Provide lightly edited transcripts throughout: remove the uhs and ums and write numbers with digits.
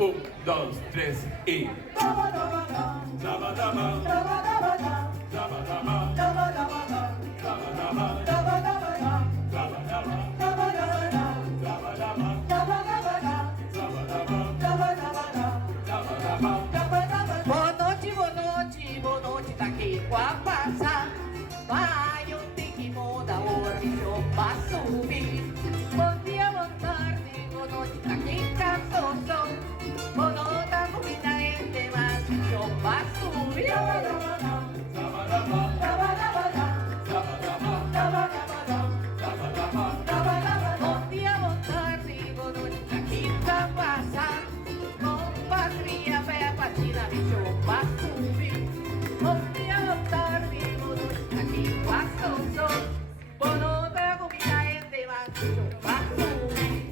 Un, dos, tres y... Daba, daba, daba. Daba, daba. Daba, daba, daba. Daba, daba. Daba, daba, daba. Daba, daba. Daba, daba, daba. Daba, daba. Daba, daba, daba. Daba, daba. Daba, daba, daba. Daba, daba. Daba, daba, daba. Daba, daba. Daba, daba. Boa noite, tá aqui com a passa. Vai, eu tenho que mudar o orgulho pra subir. Bom dia, boa tarde, boa noite, tá aqui cansou. Boa noite, a comida é demais, eu pra subir. Daba, daba, daba. Daba, daba. Daba, daba, daba. Daba, daba, daba. Daba, daba. Daba, daba. Bom dia, boa tarde, boa noite, tá aqui com a passa. Compatria, vai a patina, bicho, pra subir. Bom dia, boa tarde, boa noite, tá aqui cansou. Boa noite, a comida é demais, eu pra subir.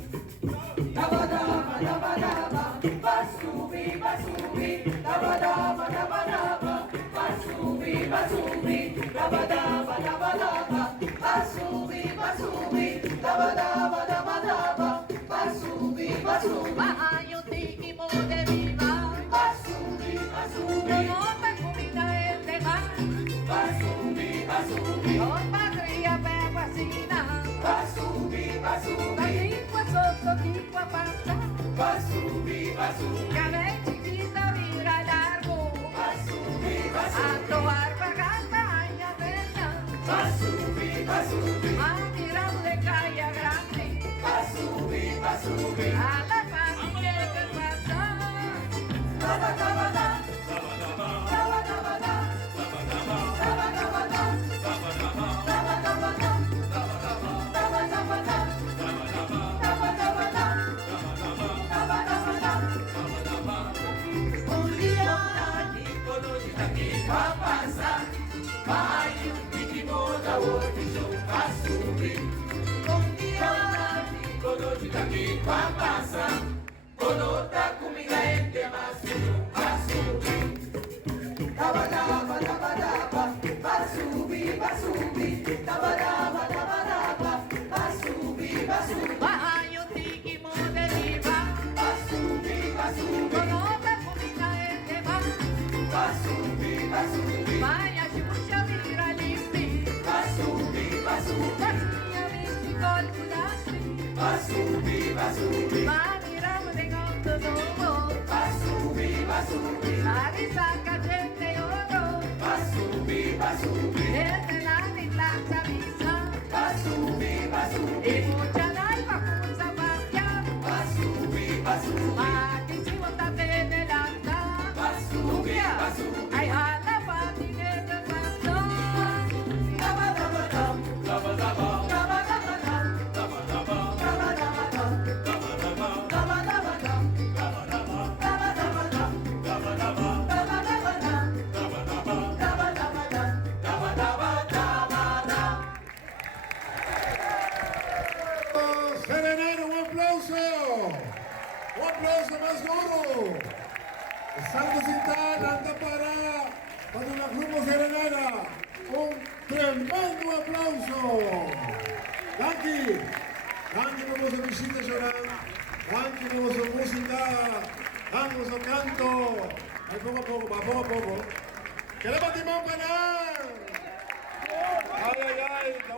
Daba, daba, daba, daba. Vai subir, vai subir. Daba, daba, daba, daba. Vai subir, vai subir. Daba, daba, daba, daba. Vai subir, vai subir. Daba, daba, daba, daba. Vai subir, vai subir. Vai, eu tenho que morrer viva. Vai subir, vai Boa subir. noite, a comida é demais. Vai subir, vai subir. Compatria, vai a vacina. Vai subir, vai subir. Língua, sou língua passa. Vai subir, vai subir. Que a mente quita vira largo. Vai subir, vai A subir. toar pra campaña velha. Vai subir, vai subir. A mirar de caia grande. Vai subir, vai subir. A la familia que pasa. Daba, daba, daba. Daba, daba, daba. Daba, daba, daba. Daba, daba, daba. Daba, daba, daba. Daba, daba, daba. Daba, daba, daba. Daba, daba, daba. Daba, daba, daba. Daba, daba. Um dia Boa noite, tá aqui pra passar. Vai, o que muda hoje, show pra subir. Bom dia, boa noite, tá aqui pra passar. Boa noite, a comida é demais, pra subir. Daba, daba, daba, daba. Vai subir, vai subir. Daba, daba, daba, daba. Vai subir, vai subir. vai, eu tenho que morrer viva. Vai subir, vai subir. Boa noite, a comida é demais. Vai subir, vai subir. Vai, a Xuxa vira livre. Vai subir, vai subir. Vacinha, vinte, colgudagem. Vai subir, vai subir. Vai virar o negócio do mundo. Vai subir, vai subir. Arisaca, gente, ouro. Vai subir, vai subir. Desde la isla Chavisa. Vai subir, vai Y subir. mucha alma con zapatilla. Vai subir, vai subir. Aquí si botate de lata. Vai subir, vai subir. Ay, a la familia que pasó. Daba, daba, daba. Daba, daba. Daba, daba, daba. Daba, daba. Daba, daba, daba. Daba, daba. Daba, daba, daba. Daba, daba. Daba, daba, daba. Daba, daba. Daba, daba, daba. Daba, daba. Daba, daba, daba. Daba, daba, daba, daba. Serenero, un aplauso. Un aplauso más duro. Santo Cintal anda para la Grupo Serenera. Un tremendo aplauso. Danke. Danke por vuestra visita, Joran. Danke por vuestra música. Danke por vuestro canto. Ahí poco a poco, va poco a poco. ¡Que le batimos un canal! ¡Ay, ay, ay! ¡La